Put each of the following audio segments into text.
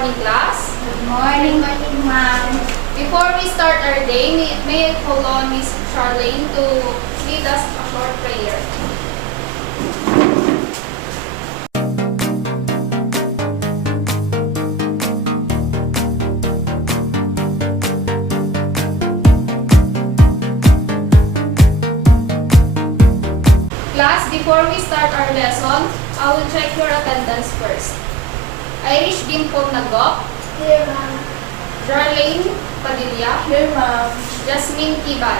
morning, class. Good morning, ma'am. Before we start our day, may I call on Miss Charlene to lead us a short prayer. Class, before we start our lesson, I will check your attendance first. Irish Dimple Nagop, Here, ma'am. Jarlene Padilla, Here, ma'am. Jasmine Kibal.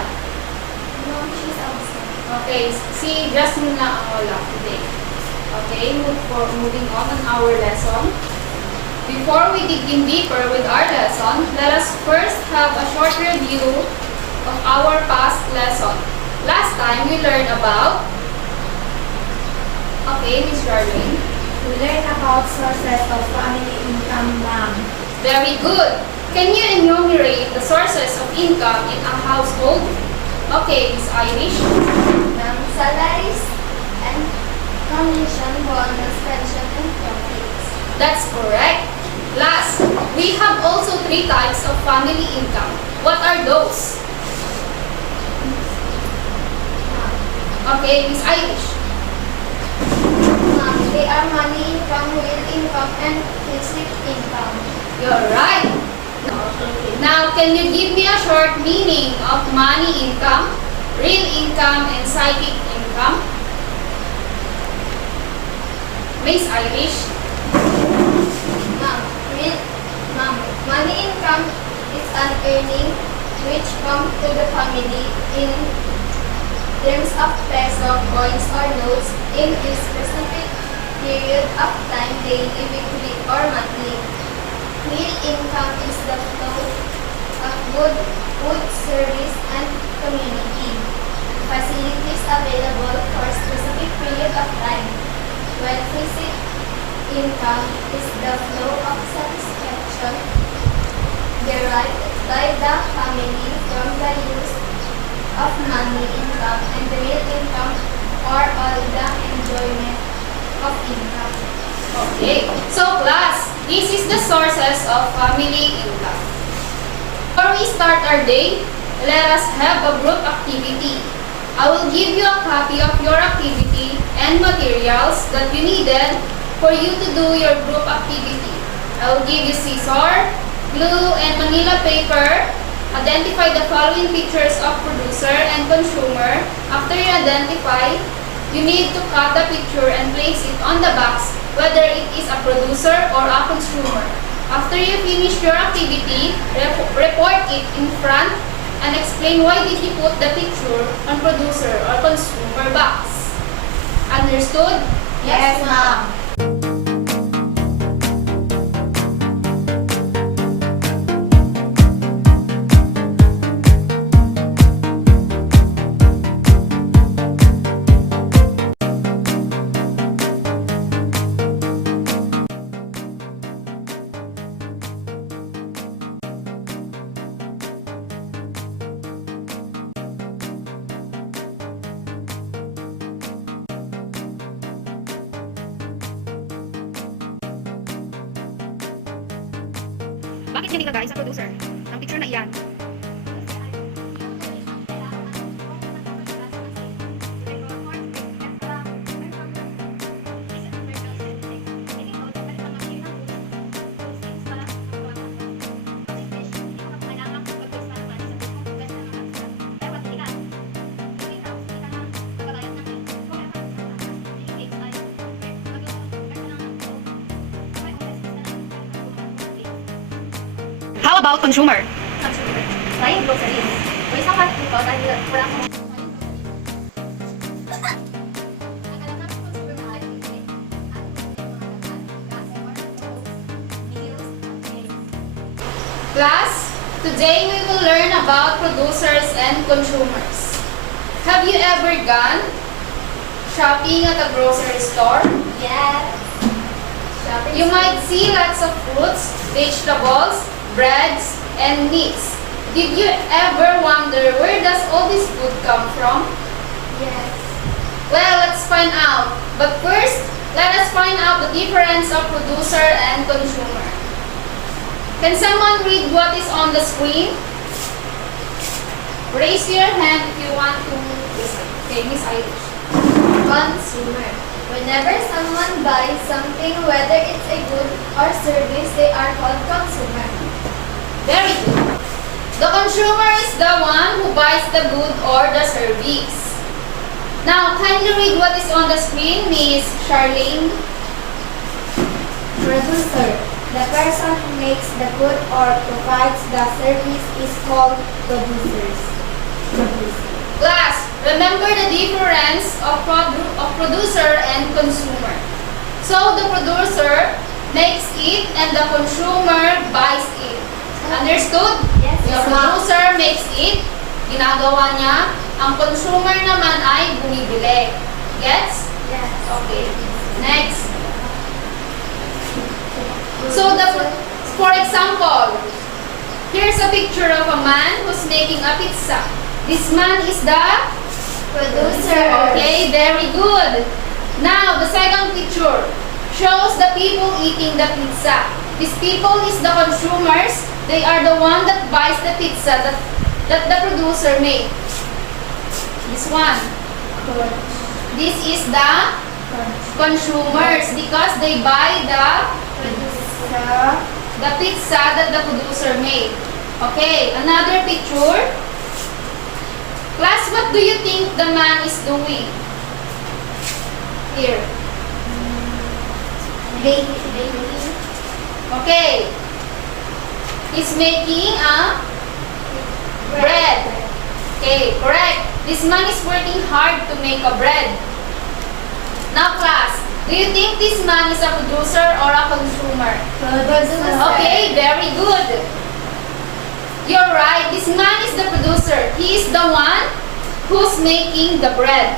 No, she's absent. Okay, si Jasmine na ang wala today. Okay, moving on our lesson. Before we dig in deeper with our lesson, let us first have a short review of our past lesson. Last time, we learned about... Okay, Miss Jarlene. We learn about sources of family income, ma'am. Very good. Can you enumerate the sources of income in a household? Okay, Miss Irish. Ma'am, salaries and commission, bonus, pension, and profits. That's correct. Last, we have also 3 types of family income. What are those? Okay, Miss Irish. Ma'am, they are money income, real income, and basic income. You're right. Now, can you give me a short meaning of money income, real income, and psychic income? Miss Irish. Ma'am, money income is an earning which comes to the family in terms of peso, coins, or notes in a specific period of time, daily, weekly, or monthly. Real income is the flow of good service and community facilities available for a specific period of time, while basic income is the flow of satisfaction derived by the family from the use of money income, and the real income or all the enjoyment of income. Okay. So, class, this is the sources of family income. Before we start our day, let us have a group activity. I will give you a copy of your activity and materials that you needed for you to do your group activity. I will give you scissors, glue, and manila paper. Identify the following pictures of producer and consumer. After you identify, you need to cut the picture and place it on the box, whether it is a producer or a consumer. After you finish your activity, report it in front and explain why did you put the picture on producer or consumer box. Understood? Yes, ma'am. Bakit niya nilagay sa producer? Ang picture na iyan. How about consumer? Buying groceries. O isang part dito dahil wala akong Class, today we will learn about producers and consumers. Have you ever gone shopping at a grocery store? yes. Shopping You might see lots of fruits, vegetables, breads, and meats. Did you ever wonder where does all this food come from? Yes. Well, let's find out. But first, let us find out the difference of producer and consumer. Can someone read what is on the screen? Raise your hand if you want to listen. Okay, Miss Irish. Consumer. Whenever someone buys something, whether it's a good or service, they are called consumer. Very good. The consumer is the one who buys the good or the service. Now, kindly read what is on the screen, Miss Charlene. Producer. The person who makes the good or provides the service is called producers. Class, remember the difference of producer and consumer. So, the producer makes it and the consumer buys it. Understood? Yes, The producer makes it, ginagawa niya. Ang consumer naman ay bumibili. Gets? Yes. Okay. Next. So, for example, here's a picture of a man who's making a pizza. This man is the Producer. okay, very good. Now, the second picture shows the people eating the pizza. These people is the consumers. They are the one that buys the pizza that the producer made. This one. This is the consumers because they buy the pizza that the producer made. Okay, another picture. Class, what do you think the man is doing? Here. Okay. He's making a bread. Okay, correct. This man is working hard to make a bread. Now, class, do you think this man is a producer or a consumer? Producer. Okay, very good. You're right. This man is the producer. He is the one who's making the bread.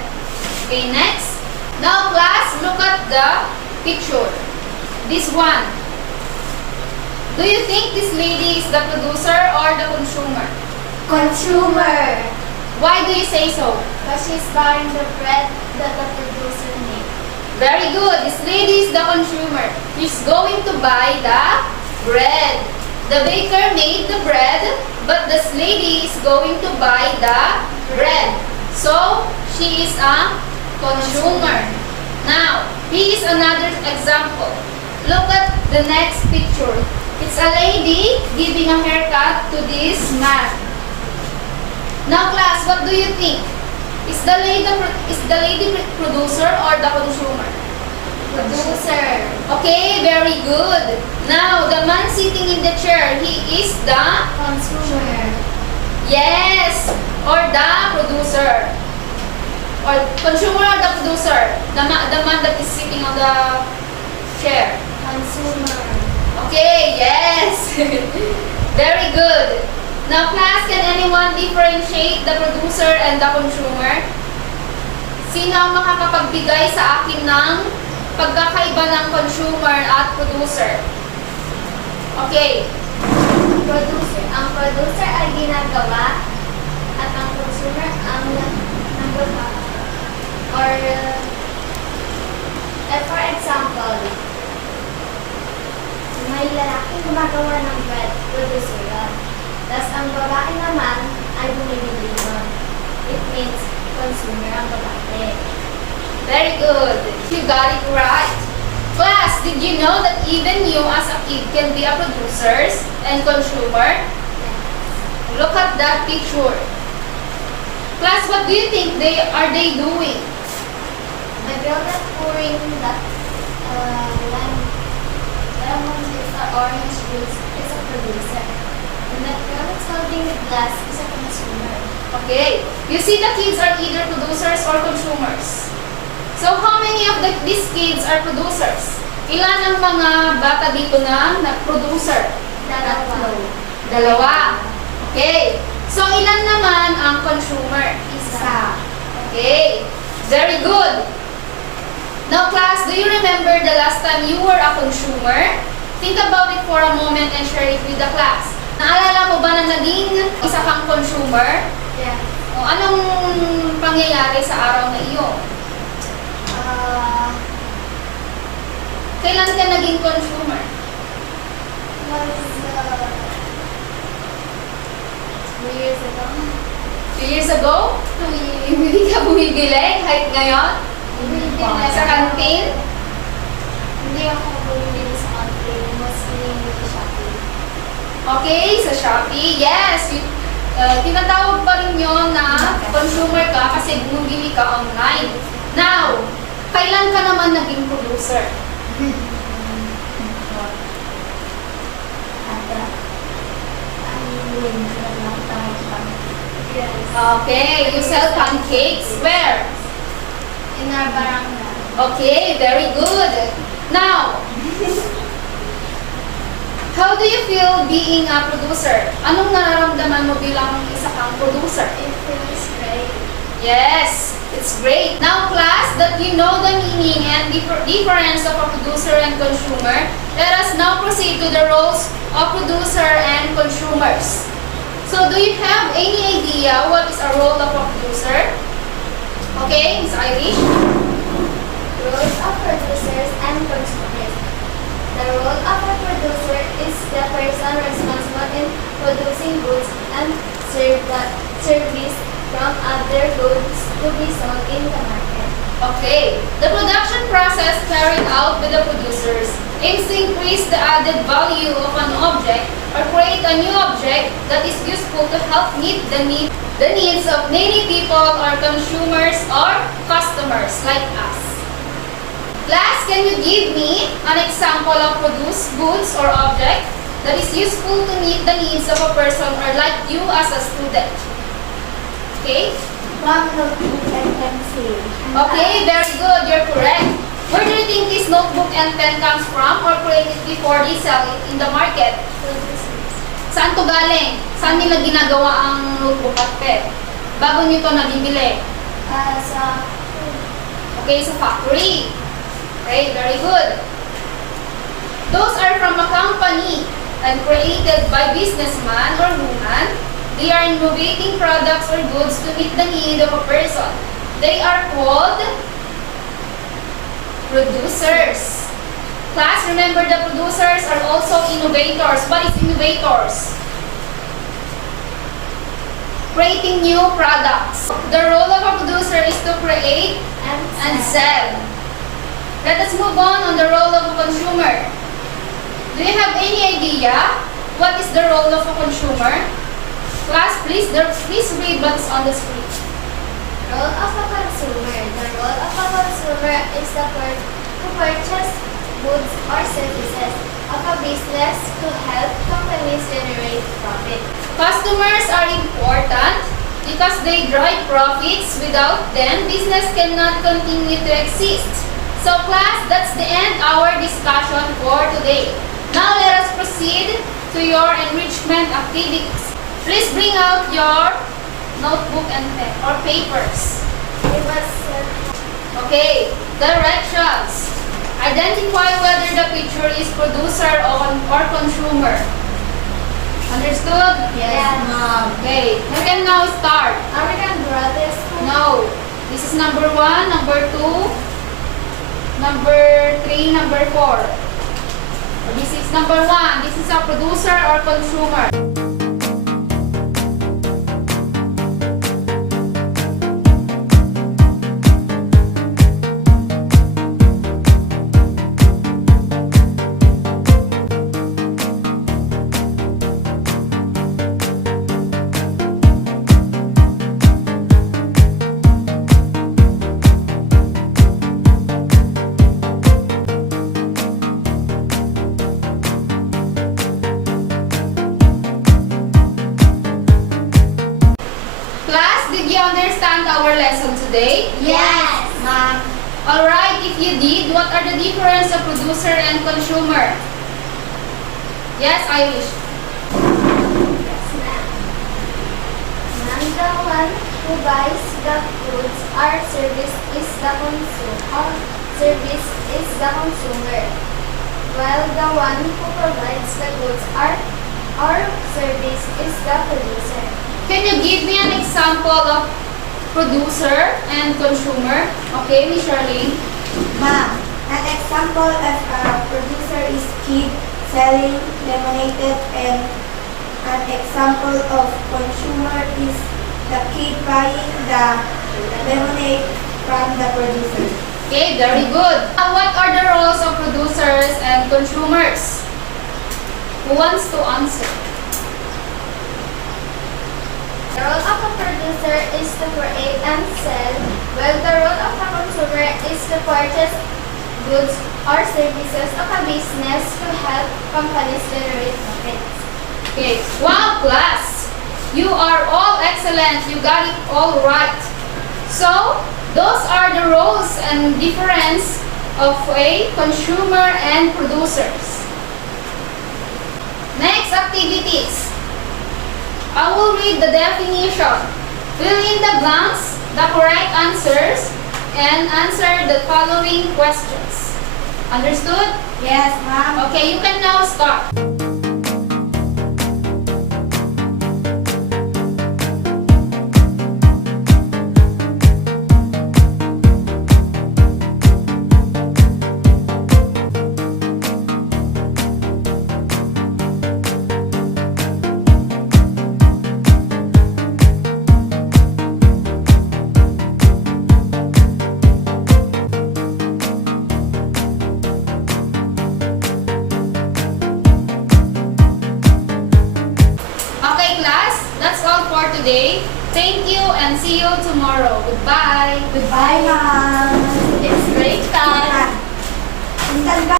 Okay, next. Now, class, look at the picture. This one. Do you think this lady is the producer or the consumer? Consumer. Why do you say so? Because she's buying the bread that the producer made. Very good. This lady is the consumer. She's going to buy the bread. The baker made the bread, but this lady is going to buy the bread. So, she is a consumer. Now, here is another example. Look at the next picture. It's a lady giving a haircut to this man. Now, class, what do you think? Is the lady producer or the consumer? Producer. Okay, very good. Now, the man sitting in the chair, he is the Consumer. yes, or the producer. Or consumer or the producer? The man that is sitting on the chair. Consumer. Okay, yes. Very good. Now, class, can anyone differentiate the producer and the consumer? Sino ang makakapagbigay sa akin ng pagkakaiba ng consumer at producer? Okay. Producer. Ang producer ay ginagawa at ang consumer ang nagawa. Or, for example, may lalaking gumagawa ng bread, producer yun. Tapos ang babae naman ay bumibili yun. It means consumer ang babae. Very good. You got it right. Class, did you know that even you as a kid can be a producer and consumer? Look at that picture. Class, what do you think are they doing? The girl that pouring that lemon juice or orange juice is a producer. And the girl that's holding the glass is a consumer. Okay. You see the kids are either producers or consumers. So how many of these kids are producers? Ilan ang mga bata dito na producer? Dalawa. Okay. So ilan naman ang consumer? Isa. Okay. Very good. Now class, do you remember the last time you were a consumer? Think about it for a moment and share it with the class. Naalala mo ba na naging isa kang consumer? Yeah. O anong pangyayari sa araw na iyon? Kailan ka naging consumer? Was 2 years ago. 2 years ago? Hindi ka bumibili kahit ngayon? Sa kantin? Hindi ako bumibili sa kantin. Mostly sa Shopee. Okay, sa Shopee. Yes, tinatawag pa rin yun na consumer ka kasi bumibili ka online. Now, kailan ka naman naging producer? Yes. Okay, you sell pancakes. Where? In our barangay. Okay, very good. Now, how do you feel being a producer? Anong nararamdaman mo bilang isa kang producer? It feels great. Yes, it's great. Now, class, that you know the meaning and difference of a producer and consumer, let us now proceed to the roles of producer and consumers. So, do you have any idea what is a role of a producer? Okay, Miss Irish? Roles of producers and consumers. The role of a producer is the person responsible in producing goods and service from other goods to be sold in the market. Okay, the production process carried out by the producers aims to increase the added value of an object or create a new object that is useful to help meet the needs of many people or consumers or customers like us. Class, can you give me an example of produced goods or object that is useful to meet the needs of a person or like you as a student? Okay? Notebook and pencil. Okay, very good. You're correct. Where do you think this notebook and pen comes from or created before they sell it in the market? Saan to galing? Saan nila ginagawa ang notebook at pen? Bago nyo to nabibili? Okay, sa factory. Okay, very good. Those are from a company and created by businessman or woman. They are innovating products or goods to meet the need of a person. They are called producers. Class, remember the producers are also innovators. What is innovators? Creating new products. The role of a producer is to create and sell. Let us move on the role of a consumer. Do you have any idea what is the role of a consumer? Class, please read what's on the screen. Role of a consumer. The role of a consumer is to purchase goods or services of a business to help companies generate profit. Customers are important because they drive profits. Without them, business cannot continue to exist. So class, that's the end of our discussion for today. Now let us proceed to your enrichment activities. Please bring out your notebook and pen or papers. Okay, directions. Identify whether the picture is producer or consumer. Understood? Yes, Ma'am. Okay, you can now start. Are we gonna draw this? No. This is number 1, number 2, number 3, number 4. This is number 1. This is a producer or consumer. Class, did you understand our lesson today? Yes, ma'am. Alright, if you did, what are the difference of producer and consumer? Yes, Irish. Yes, ma'am. Ma'am, the one who buys the goods or service is the consumer, while the one who provides the goods or service is the producer. Can you give me an example of producer and consumer? Okay, Miss Charlene. Ma'am, an example of a producer is Kid selling lemonade and An example of consumer is the kid buying the lemonade from the producer. Okay, very good. Now, what are the roles of producers and consumers? Who wants to answer? The role of a producer is to create and sell, while the role of a consumer is to purchase goods or services of a business to help companies generate profits. Okay. Wow, class! You are all excellent. You got it all right. So, those are the roles and difference of a consumer and producers. Next activities. I will read the definition. Fill in the blanks, the correct answers, and answer the following questions. Understood? Yes, ma'am. Okay, you can now start. Okay, class, that's all for today. Thank you and see you tomorrow. Goodbye. Goodbye, ma'am. It's break time. Minsan ba